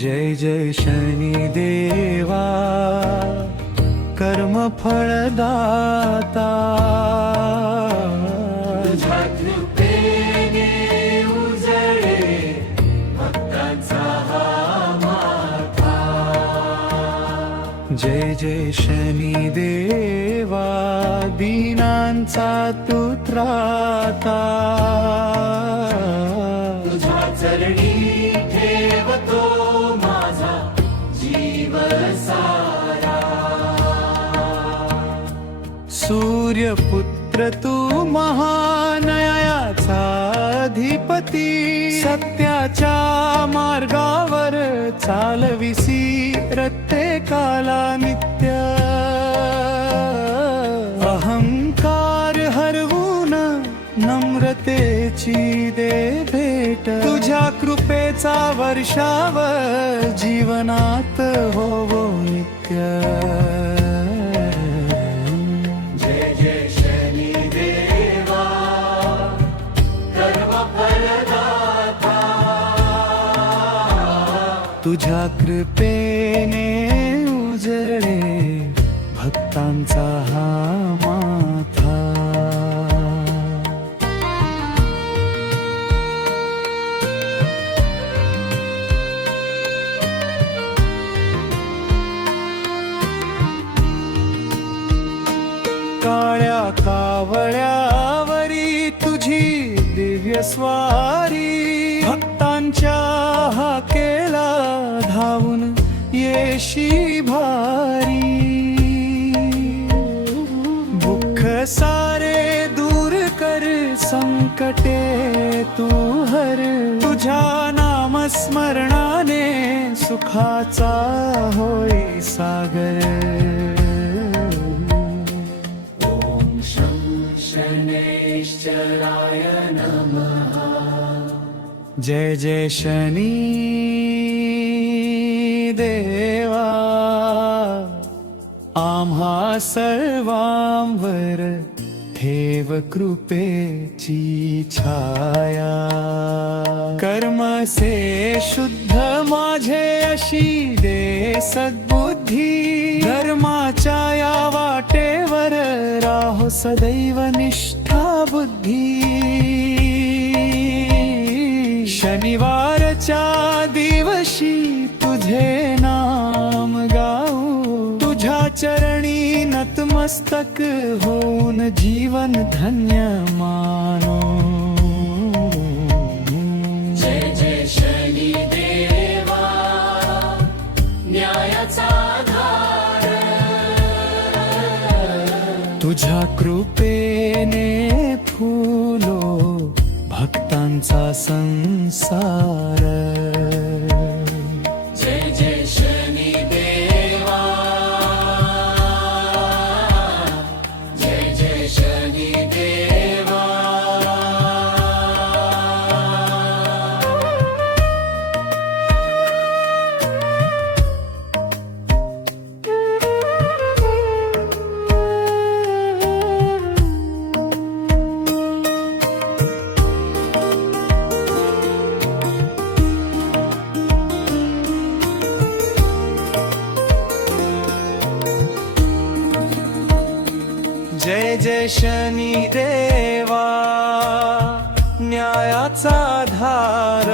जय जय शनी देवा कर्म फळदाता तुझ्या कृपेने उजळे भक्तांचा हा माथा. जय जय शनी देवा दीनांचा तू त्राता. तुझ्या चरणी ठेवतो माझा जीव सारा. सूर्यपुत्र तू महानयाचा अधिपती. सत्याच्या मार्गावर चालविसी प्रत्येकाला नित्य. अहंकार हरवून नम्रतेची दे भेट. तुझ्या कृपेचा वर्षाव जीवनात होवो नित्य. जय जय शनी देवा कर्म फलदाता. तुझ्या कृपेने उजळले भक्तांचा हा माथा. काळ्या कावळ्यावरी तुझी दिव्य स्वारी. भक्तांच्या हाकेला धावून येशी भारी. दुःख सारे दूर कर संकटे तू हर. तुझ्या नामस्मरणाने सुखाचा होई सागर. ओम शं शनैश्चराय नमः. जय जय शनी देवा आम्हा सर्वांवर ठेव कृपेची छाया. कर्म से शुद्ध माझे अशी दे सद्बुद्धी. धर्माच्या या वाटेवर राहो सदैव निष्ठा बुद्धी. शनिवारच्या दिवशी तुझे नाम गाऊ. तुझ्या चरणी नतमस्तक होऊन जीवन धन्य मानो. जय जय शनी देवा न्यायाचा आधार. तुझ्या कृपेने फुलो भक्तांचा संसार. जय जय शनी देवा जय जय शनी देवा. जय जय शनी देवा न्यायाचा आधार.